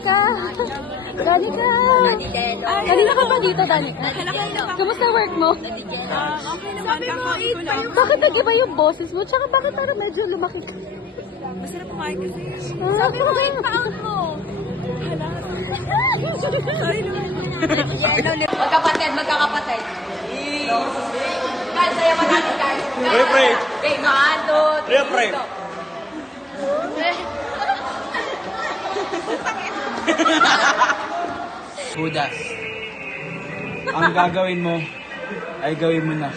Danica! Danica! Kanina ka pa dito, Danica? Kamusta work mo? Okay naman, kakawin ko lang. Bakit nag-iba yung boses mo? Tsaka bakit parang medyo lumaki ka? Masarap kumain kasi. Sabi mo, 8 pound mo! Magkapatid, magkakapatid. Guys, sayaman natin, guys. Pre. Okay, 1, 2, 3. Pre. Judas. Ang gagawin mo ay gawin mo na.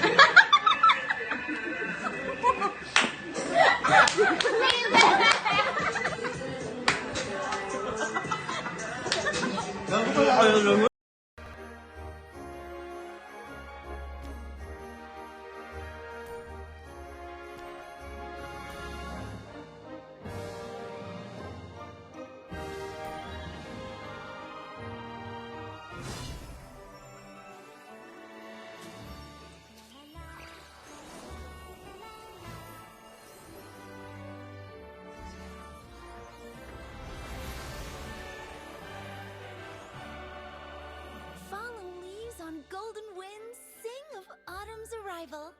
Falling leaves on golden winds sing of autumn's arrival.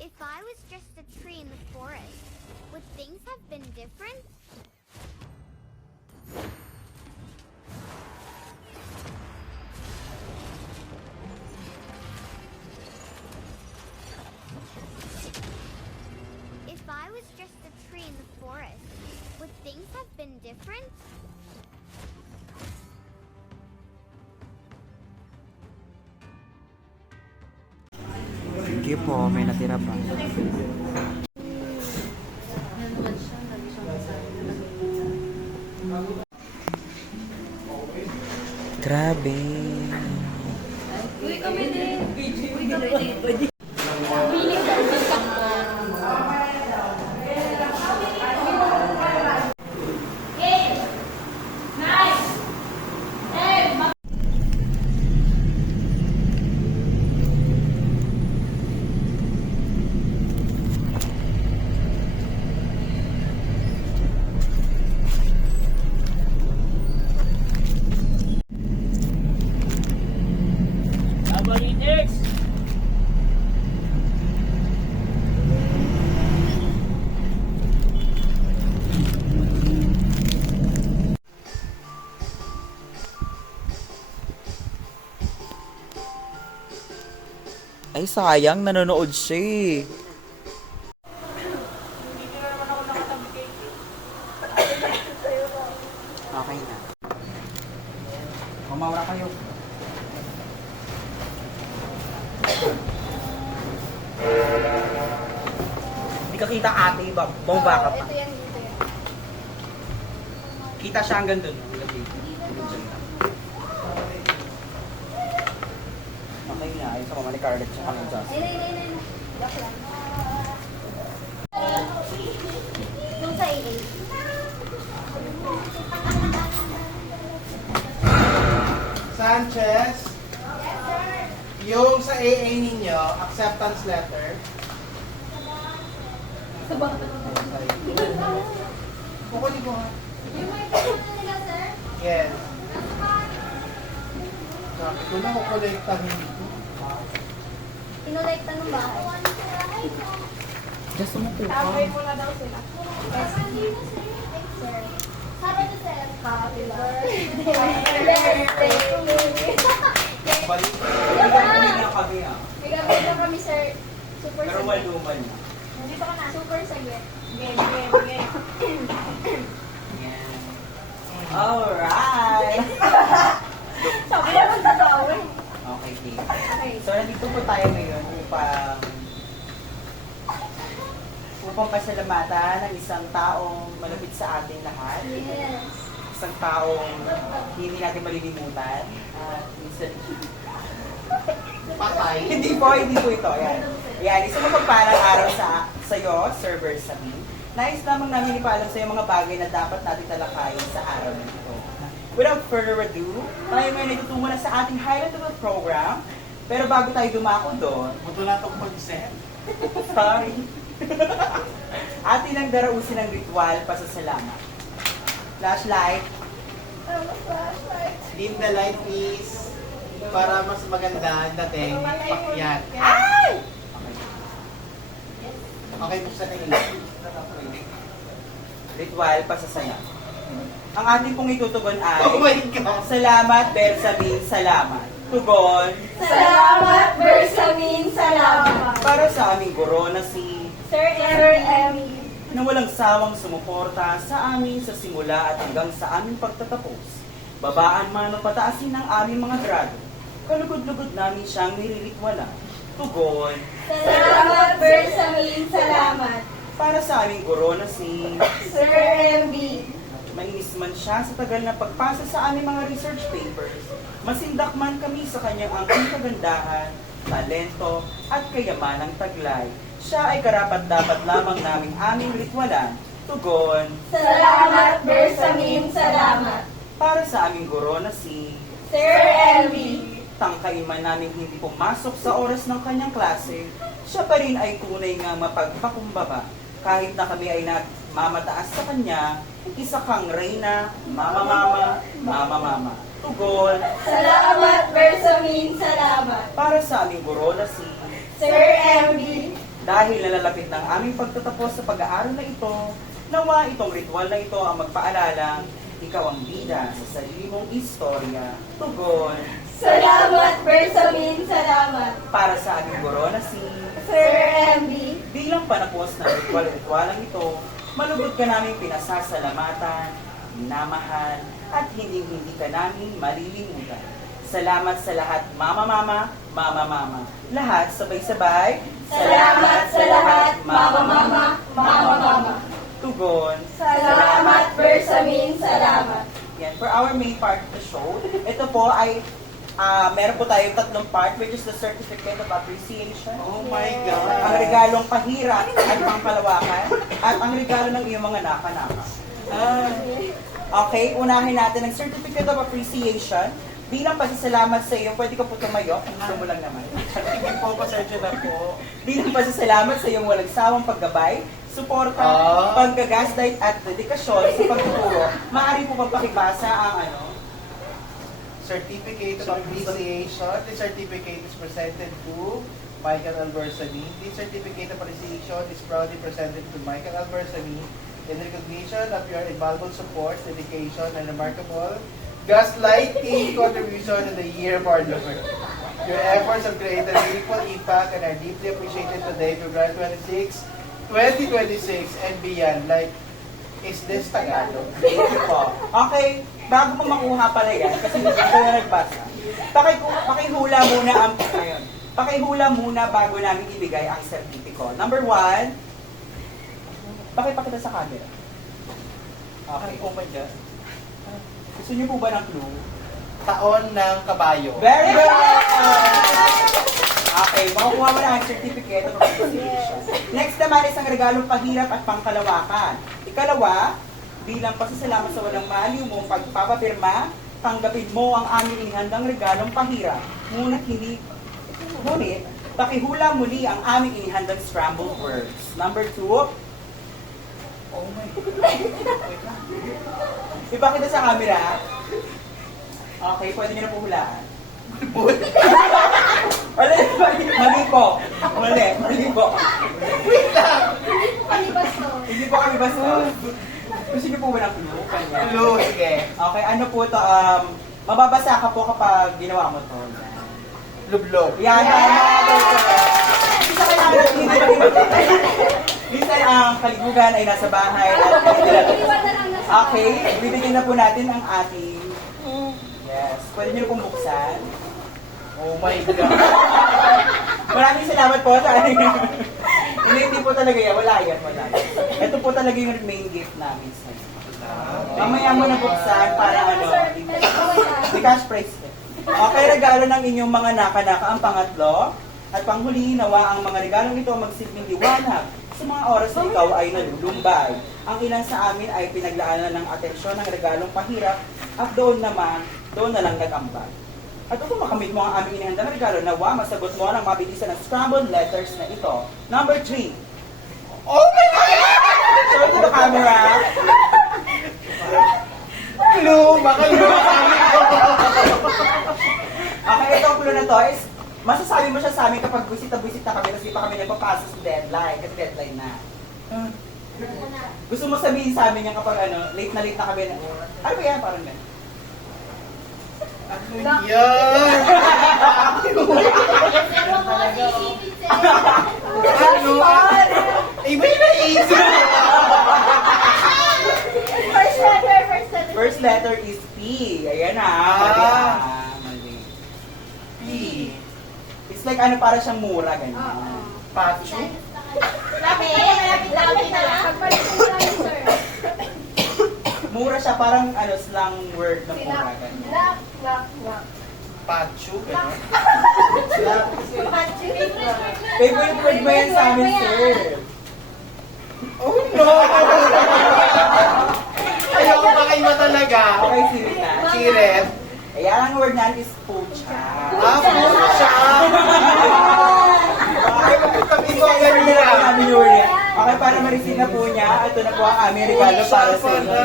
If I was just a tree in the forest, would things have been different? If I was just a tree in the forest, would things have been different? Sige po, may natira pa. Grabe. Ay, sayang. Nanonood siya eh. Okay na. Kumawala kayo. Hindi ka kita ate, bomba ka pa. Ito yan, dito yan. Kita siya hanggang doon. Hanggang dito. Okay na. Ayun sa mama ni Carlet siya kami dyan. Nay. Joke lang. Yung sa AA. Sanchez, yung sa AA ninyo, acceptance letter. Kukunin ko ha. Yung may pagkakas nila, sir? Yes. Sabi ko na kukolektahin dito. Kinolekta ng bahay. Just mo po ka. mo na daw sila. Yes. Sir. Happy to sir. Happy birthday. Balik. Balik na kami ah. May gamit na kami, sir. Super Pero saglit. waluman na. Nandito ka na. Super saglit. Game. Alright! Sabi naman sa tao eh. Okay, Dave. Okay. So, nandito po tayo ngayon upang pasalamatan ng isang taong malapit sa ating lahat. Yes. Isang taong hindi natin malilimutan. At minsan, Patay. hindi po ito. Yan. Yan, isang mapagpalang araw sa iyo, Sir Bersamin. Nais lamang namin ipaalam sa iyo mga bagay na dapat natin talakayin sa araw na ito. without further ado, tayo ngayon ay tutungo na sa ating highlight of the program. Pero bago tayo dumako doon, Wala itong consent. sorry, atin ang darausin ng ritual pasasalamat. Flashlight. Dim the light please. Para mas maganda ang dating pakyat. Okay, buksan na ilaw. Ritual pasasalamat. Ang ating pong itutugon ay, Oh my God! salamat, Bersamin, salamat. Tugon, Salamat, Bersamin, salamat. para sa aming guro na si Sir Emmy. na walang sawang sumuporta sa amin sa simula at hanggang sa aming pagtatapos. Babaan man o pataasin ng aming mga grado. Kalugod-lugod namin siyang nililitwala. Tugon, Salamat, Bersamin, salamat. para sa aming guro na si Sir Emmy. mainis man siya sa tagal na pagpasa sa aming mga research papers. Masindak man kami sa kanyang angking kagandahan, talento, at kayamanang taglay. Siya ay karapat-dapat lamang naming aming ritualan. Tugon, Salamat, Bersamin, salamat. para sa aming guro na si Sir Emmy. tangkain man namin hindi pumasok sa oras ng kanyang klase, siya pa rin ay tunay nga mapagpakumbaba. Kahit na kami ay nagmamataas sa kanya, isa kang reyna, mama. Tugon, Salamat, Bersamin, salamat. para sa aming guro na si Sir Emmy. dahil nalalapit ng aming pagtatapos sa pag-aaral na ito, nawa itong ritual na ito ang magpaalalang ikaw ang bida sa sarili mong istorya. Tugon, Salamat, Bersamin, salamat. para sa aming guro na si Sir Emmy. bilang panapos ng ritual-ritualang ito, malugod ka namin pinasasalamatan, minamahal, at hindi ka namin malilimutan. Salamat sa lahat, mama. Lahat sabay-sabay. Salamat sa lahat, mama. Tugon. Salamat, Bersamin, salamat. Yan, for our main part of the show, ito po ay meron po tayong tatlong part, which is the Certificate of Appreciation. Oh my Ang God! regalong pahirap at pangkalawakan, at ang regalo ng iyong mga naka-naka. Okay, unahin natin ang Certificate of Appreciation. Bilang pasasalamat sa iyo, pwede ka po tumayo, kung gusto mo lang naman. Sige po, pasensya na po. Bilang pasasalamat sa iyong walang sawang paggabay, suporta, paggagaslight at dedikasyon sa pagtuturo, maaari po bang pakibasa ang Certificate of Appreciation. This certificate is presented to Michael Albersani. This certificate of appreciation is proudly presented to Michael Albersani in recognition of your invaluable support, dedication, and remarkable gaslighting contribution in the year of our Lord. Your efforts have created a meaningful impact and are deeply appreciated today, February 26, 2026, and beyond. Like, is this Tagalog? Thank you po. Okay, bago mo makuha pala yan, kasi hindi ko na nagbasa. Pakihula muna ang ngayon. Pakihula muna bago namin ibigay ang sertipiko. Number 1, pakipakita sa camera. Okay. Oh my God. Gusto niyo po ba ng clue? Taon ng kabayo. Very good! Okay, makukuha mo na ang certificate of appreciation. Next naman is ang regalong pahirap at pangkalawakan. Ikalawa, bilang pasasalamat sa walang maliw mong pagpapapirma, tanggapin mo ang aming inihandang regalong pahirap. Ngunit, pakihula muli ang aming inihandang scrambled words. Number 2, oh my God. Ipakita sa camera. Okay, pwede nyo na po hulaan. Mali po. Mali po. Wait lang! Hindi po kami basta. Gusto niyo po ba ng clue? Kanya? Clue, sige. Okay, ano po ito? Mababasa ka po kapag ginawa mo to. Lublog. Yan, minsan ang kaligugan ay nasa bahay. Okay, bibigyan na po natin ang ating... Yes, pwede niyo pong buksan. Oh my God. Maraming salamat po sa hindi po talaga yan. Wala yan. Ito po talaga yung main gift namin sa inyo. Mamaya mo na buksan para di cash prize. Okay, regalo ng inyong mga naka-naka ang pangatlo. At panghuli, nawa ang mga regalong ito magsilbing liwanag Sa mga oras na ikaw ay nalulumbay, ang ilan sa amin ay pinaglaanan ng atensyon ng regalong pahirap at doon na lang nag-ambag. At kung makamit mo ang aming inihanda na regalo, nawa masagot mo ng mabilisan ng scrambled letters na ito. Number 3. Oh my God! Show to the camera. Clue! Baka yung Okay, itong clue na to is, masasabi mo siya sa amin kapag busit na kami, kasi pa kami nagpapasa sa deadline, kasi deadline na. Gusto mo sabihin sa amin yan kapag late na kami na, ano ba yan? Parang yan. Yan! Ano? Iba yung naisip! First letter is P. Ayan na. Mali. P. It's like para siyang mura, ganyan. Pacho. Malapit na kami na lang. Mura siya, parang slang word na mura, ganyan. Pacho. Gano'n. Favorite word mo yan sa amin, sir. Oh no! Ayaw ko kayo talaga. Okay, sirit na. Siret. Ayan, ang word natin is pucha. Pucha! Okay, kami ko ang Hindi na lang ganyan. namin yung word yan. Okay, para ma-receive na po niya, ito na po ang aming regalo para sa inyo.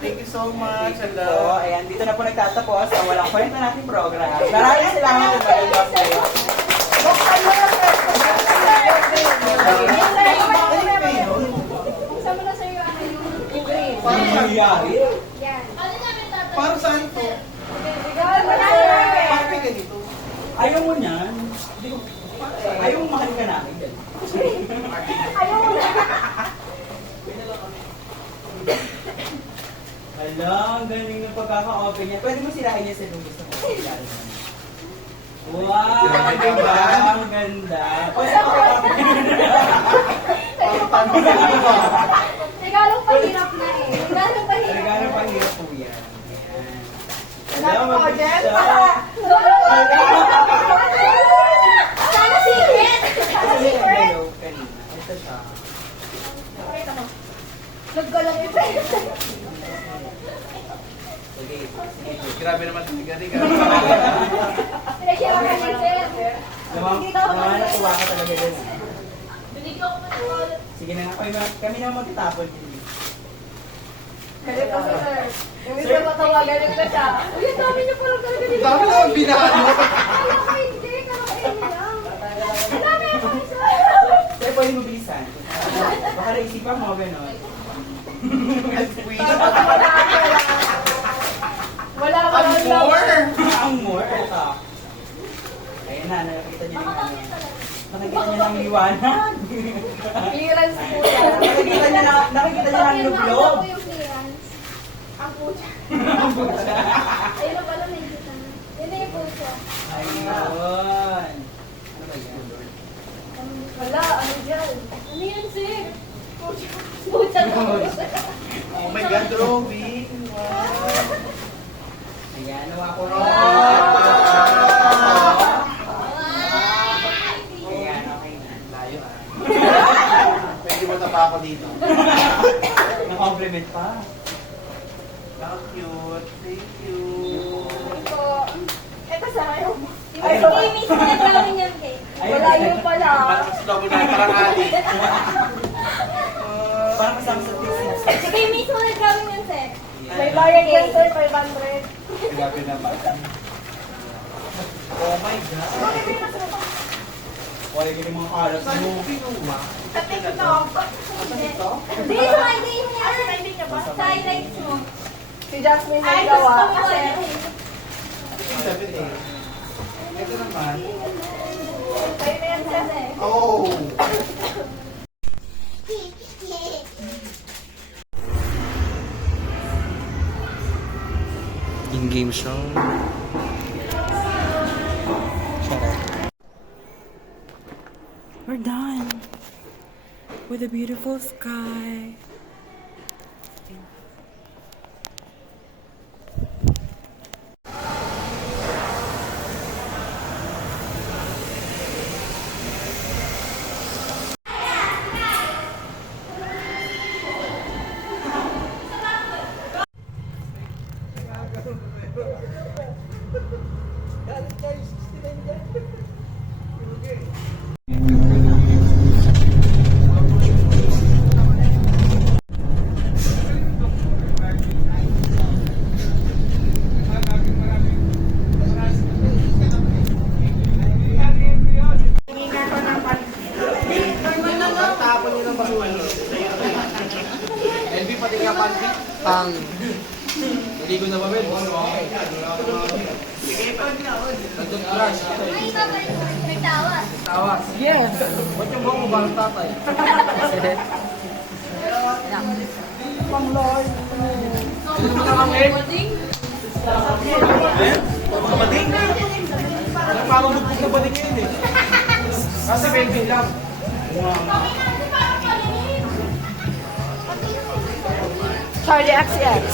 Thank you so much. So, Hello. ayan, dito na po nagtatapos ang walang kwenta nating program. Maraming salamat at magandang kayo. Buksan mo na sa'yo yung green. Para saan? Nangyayari? Yan. Para saan to? Regalo mo na sa'yo. Bakit ganito? Ayaw mo niyan. Ayaw mo mahal ka namin. Ayaw mo na. Hala, ang galing ng pagkaka-open niya. Pwede mo sirahin niya sa lung gusto mo. Wow, ang ganda. Ang ganda. Pwede mo Regalong pahirap na eh. Regalong pahirap. Regalo pahirap po yan. Ayan. Regalong Hello, project. Mabuti Sana secret. Sana Ito yung secret. envelope kanina. Ito siya. Pakita mo. Naggalak yung Sige, sige. Grabe naman ito. Gari-gari. Pinag-share ka niya, sir. Naman natuwa ka talaga din. Sige na nga, kami na magtatapon. Galit ko si sir. Yung isa matawa, galit na siya. Uy, ang dami niyo pala talaga dito. Dami na ang binalo. Kala ko hindi, kakainin lang. Ang dami ako isa. Pero pwede mo bilisan. Baka naisipan mo, gano'n. Wala ka Ang more! Ang more, ito. Ayan na, nakikita niyo yung nakikita niyo ng liwanag. Clearance po yan. nakikita niyo ng lublog. Ano po yung clearance? Ang pucha. Ang butsa. Ayun na pala, nakikita na. Yun na yung pucha. Ayun. Ano ba yan? Wala, ano dyan? Ano yan, sir? Pucha. Pucha na. Oh my God, drawing! Wow! Ayan, nawa ko. Ayan, okay na. Layo ah. Pwede mo pa ako dito. Na-compliment pa. How cute. Thank you. Ito sa kayo. Ay, mismo na gawin yan, Kate. Wala yun pala. Mas double na parang ali. Parang kasama sa business. Sige, mismo na gawin yan, sir. May bayad yan, sir, 500. Grabe naman. Oh my God. Wala yung mga kalat Saan mo. mo kinuha? Sa TikTok. Hindi, hindi mo yan. Sa highlights mo. Si Jasmine Ay, nagawa. gusto mo Kasi, Sabi eh. Ito naman. kayo na yan, sir. Oh! In-game show. We're done with a beautiful sky. Tapon nyo ng basura. LB, pati nga panty. Naligo na ba, Ben? Nandun crush. Nagtawas. Tawas. Yes! Ba't yung buhok mo ba ng tatay? Pang-lord. Ano naman ang amin? Kabading? Nagpapabugpog na bading yun eh. Kasi Belvin lang. Charlie XCX.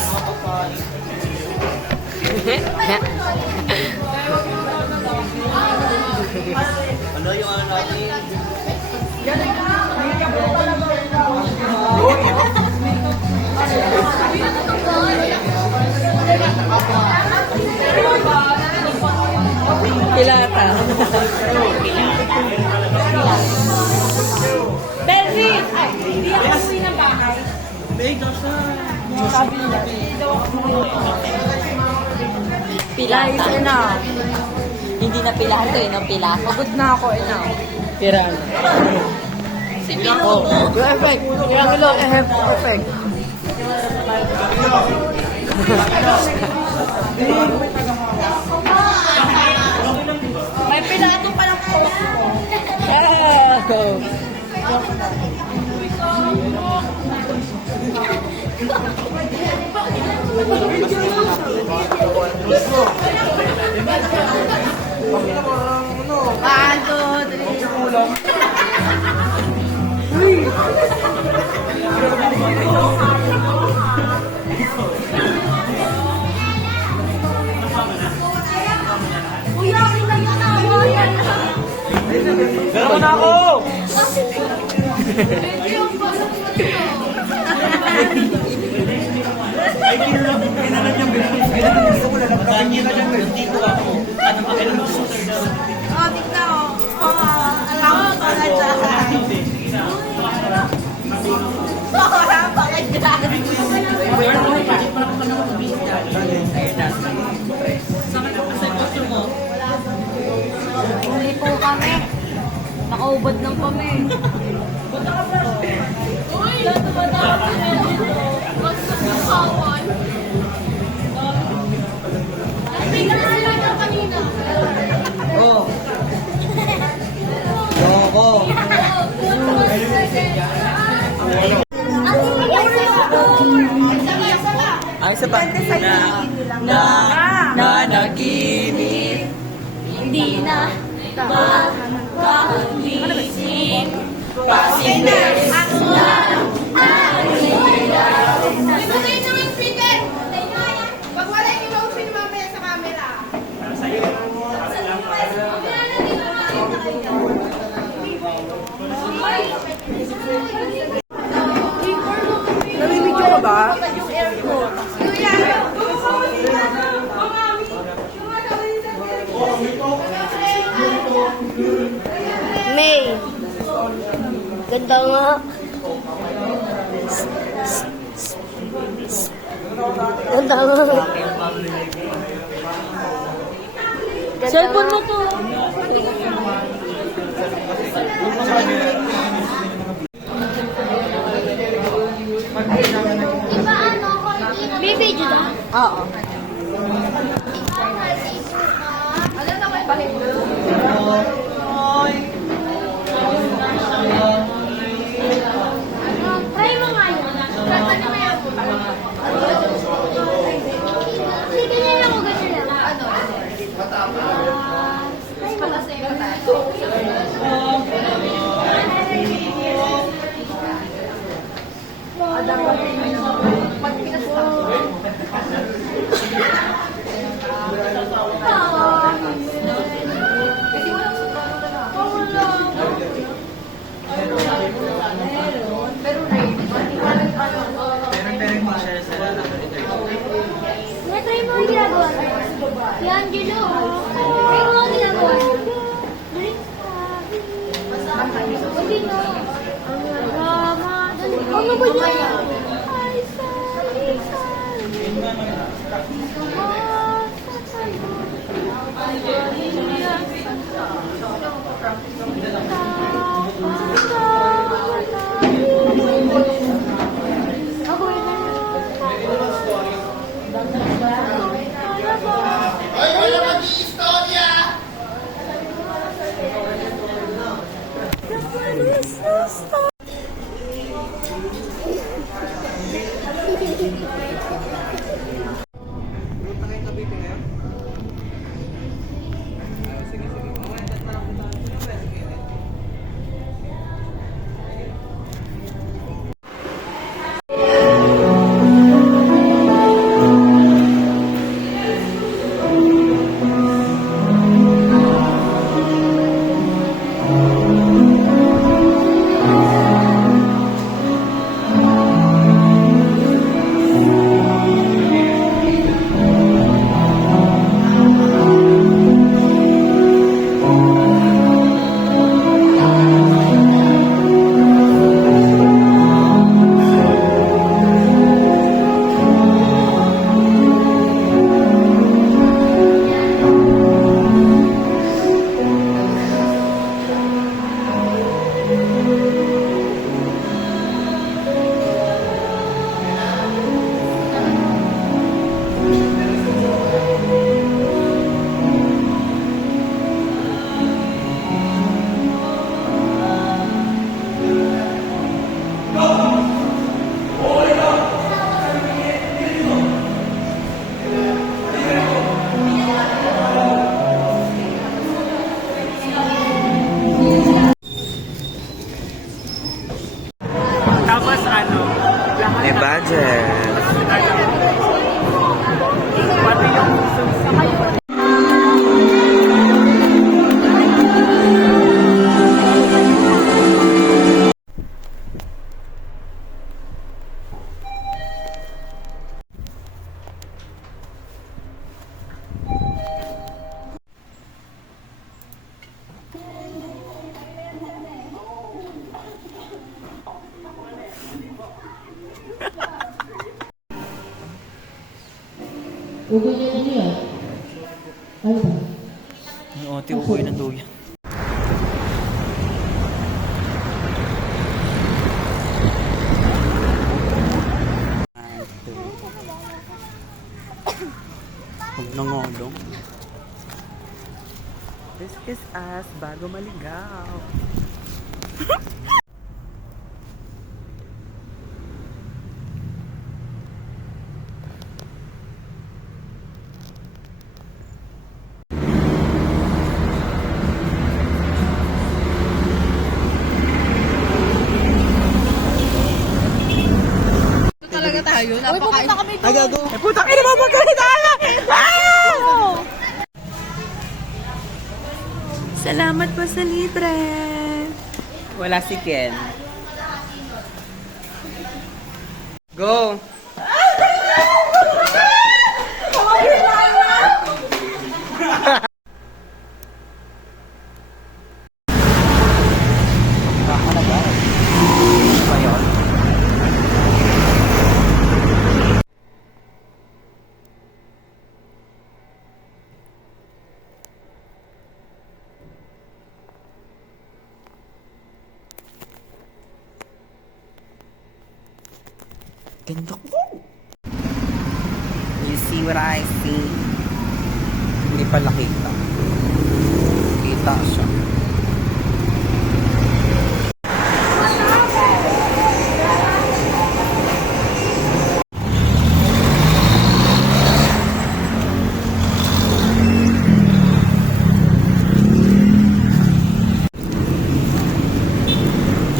Ano yung ano natin? Pilata. Belvin! Ay, hindi ako uwi ng bahay. Sabi niya. Pila is enough. Hindi na pilahan to, no? Pila. Pagod na ako, enough. Piran. Si Pino. Perfect. Yung ilo, perfect. May pilato pa lang po. Kuya, kita nyo na. Ayan. Pero na ako! Ay, kinalan niyang Belvin. Kinalan gusto ko lalagdagan niya lang yung dito ako. Ano pa kailan mo shooter daw? Oh, tignan mo. Oh, alam mo, tulad sa akin. Wala pa ka dyan. Hindi po kami. Nakaubad lang kami. Oh. Loko. Ang isa pa. Nanaginip. Hindi na. Kahagising. Pasingers. Ibigay naman speaker. Pag wala yung i-open mamaya sa camera. Namimidyo ka ba? Yung aircon. May. Ganda nga. Ganda nga. Cellphone mo to. May video na? Oo. Ano naman ba? Try mo nga yun. Ano mo yan? Hindi, ganyan lang ako, ganyan lang. Ano? Try mo. Try mo yung ginagawa. Si Angelo. Tapos ano, May budget. pati yung Yung ate, ukoy ng duyan. Huwag nangolong. This is us bago maligaw. Putang ina mo, magkalitaala! Salamat po sa libre. Wala si Ken. Go! Ganda ko! You see what I see? Hindi pala kita. Kita siya.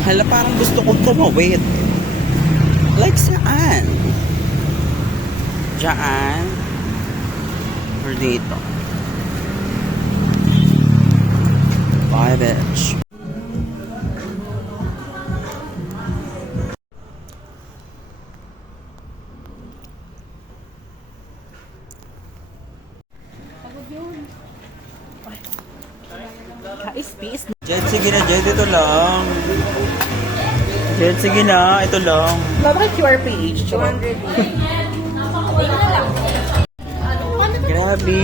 Hala, parang gusto kong tumawid. Like saan? Diyan? Or dito? Bye, bitch. Jed, sige na, Jed. Ito lang. Jed, sige na. Ito lang. Bakit QRPH? 200. Grabe.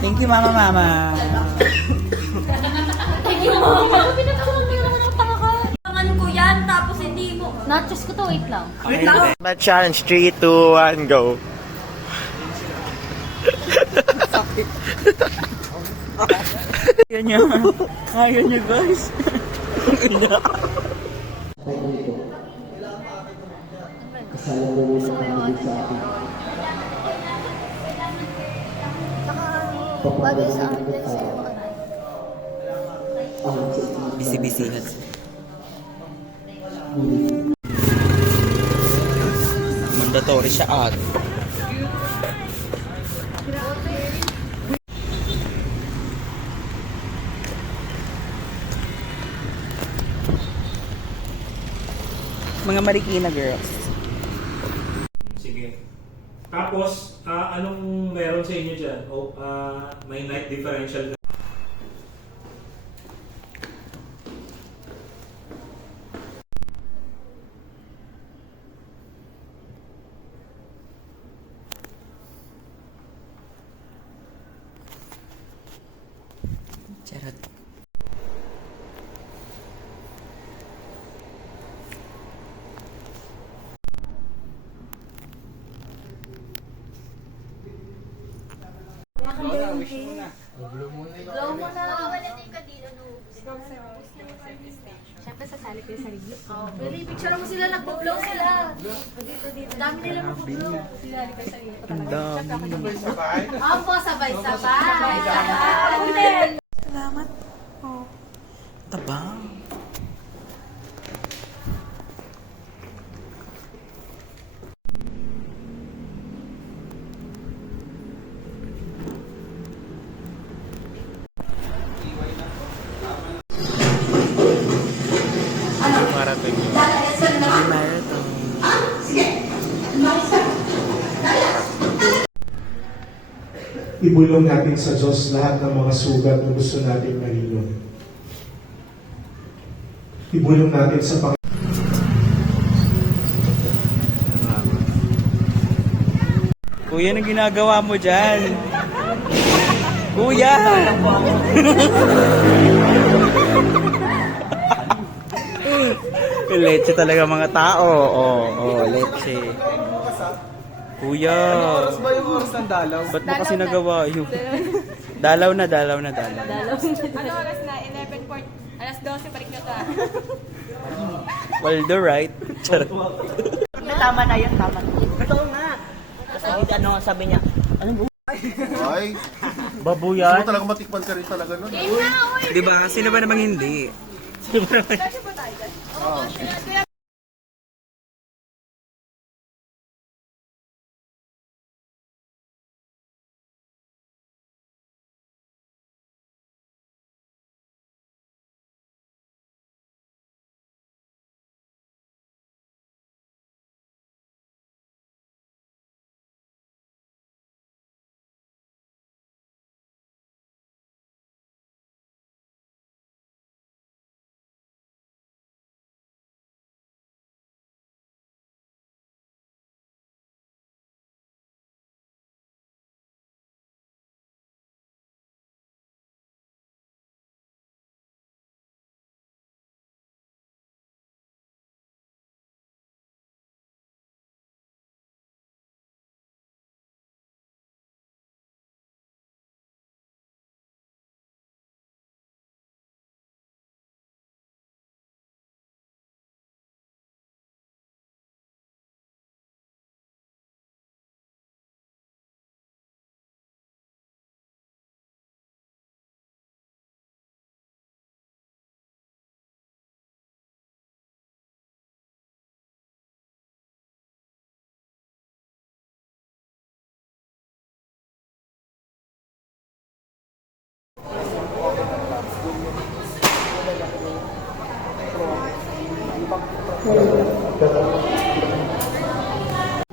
Thank you, mama. Pangan ko yan, tapos hindi mo. Nachos ko to, wait lang. My challenge, 3, 2, 1, go. Yan yan. Kaya niyo guys. Bagay sa akin sa'yo. Bisi-bisihan. Mandatory siya at. Mga Marikina girls. Sige. Tapos, anong meron sa inyo dyan? O, may night differential. Charot. Blow mo na lang. Wala na yung kadilo, no? Siyempre, sasali ko yung sarili. Pero picture mo sila, nagbo-blow sila. Dito. Dami nila mag-blow. Sila, ko yung sarili ko talaga. Opo, sabay-sabay. Salamat po. Tabang. Marathon yun. Marathon. Ibulong natin sa Diyos lahat ng mga sugat na gusto natin mahilom. Ibulong natin sa Panginoon. Kuya, anong ginagawa mo dyan? Kuya! Leche talaga mga tao. Leche. Kuya. Oras ba yung oras ng dalaw? Ba't mo kasi nagawa yun? Dalaw na. Ano oras na? 11:40. Alas 12, balik na ka. Waldo, right? Charot. Tama na yan, tama na. Totoo nga. Kasi ano nga sabi niya, ano ba? Ay, Babuyan? talaga matikman ka rin talaga nun. Di ba? Sino ba namang hindi? Sino ba namang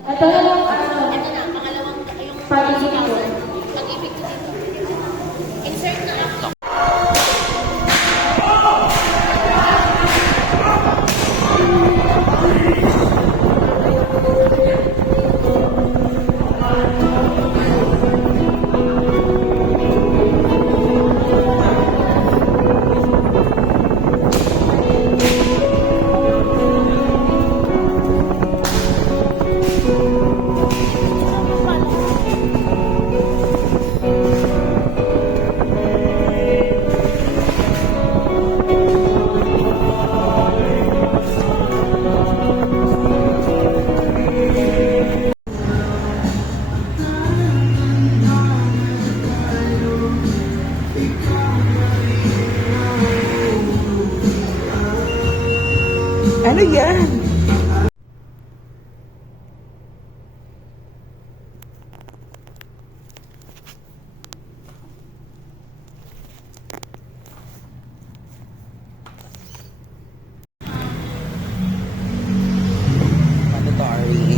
Ito na lang. Pag-ibig ko. Insert na ako. Ano yan? Ano to, Ari?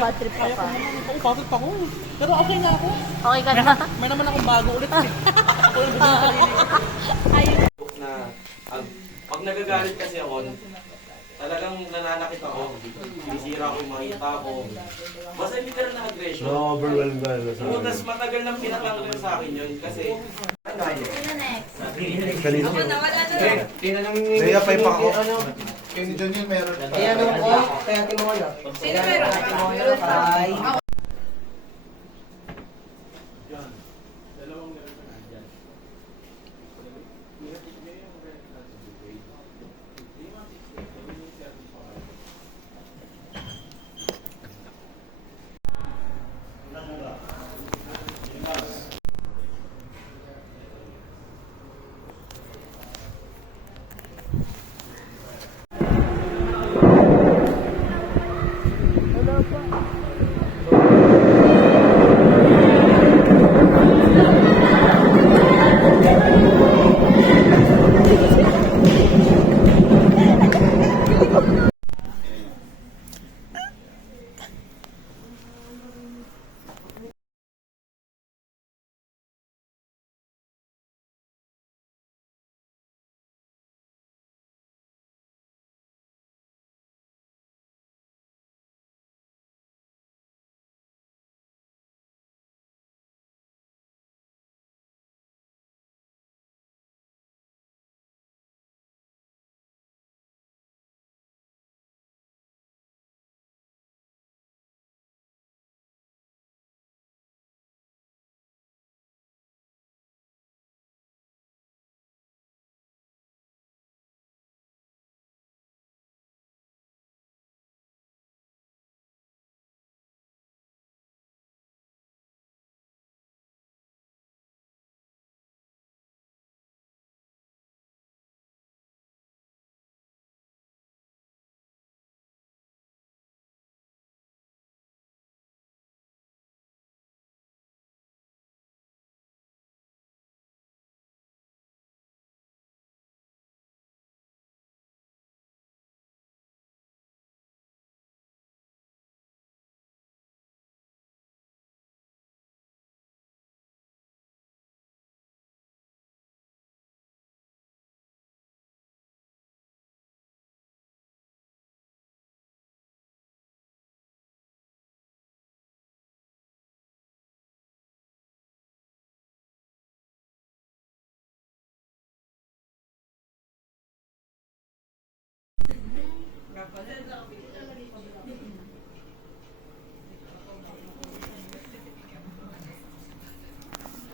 Bad trip ka pa. Pagod pa ko. Pero okay na ako. Okay ka na? May naman akong bago ulit. Na pag nagagalit kasi ako, talagang nananakit ako. Sinisira ko yung makita ko. Basta hindi ka na na-aggression. Na-overwhelm ka na sa Oo, tas matagal nang pinatanggal sa akin yun kasi Sino next? kanina. Kaya pa ako. Kaya ni John yun meron pa. Kaya naman ko, kaya Timoyo. Sino meron? Timoyo kay...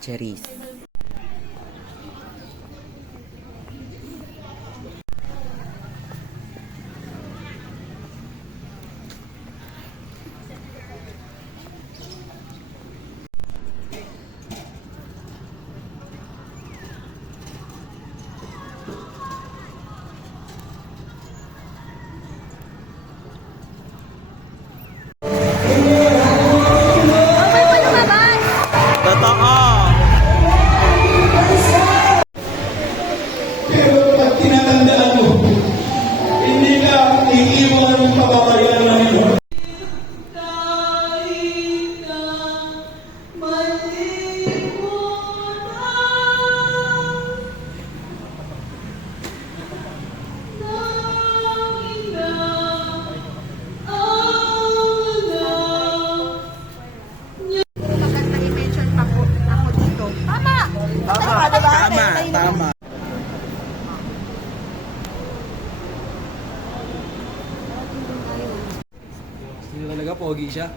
Cherries. pogi siya.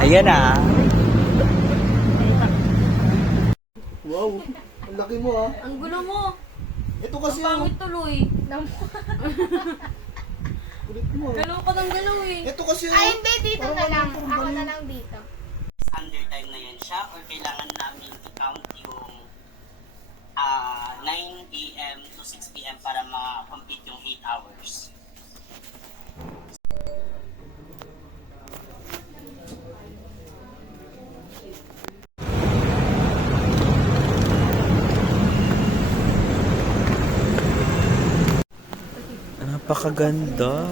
Ayan na. Wow, ang laki mo ah. Ang gulo mo. Ito kasi Ang pangit tuloy. kulit mo. Galaw ka ng galaw eh. Ito kasi Ay, hindi. Dito na lang. Ako na lang dito. Under time na yan siya or kailangan namin i-count yung 9 a.m. to 6 p.m. para ma-complete yung 8 hours. Napakaganda.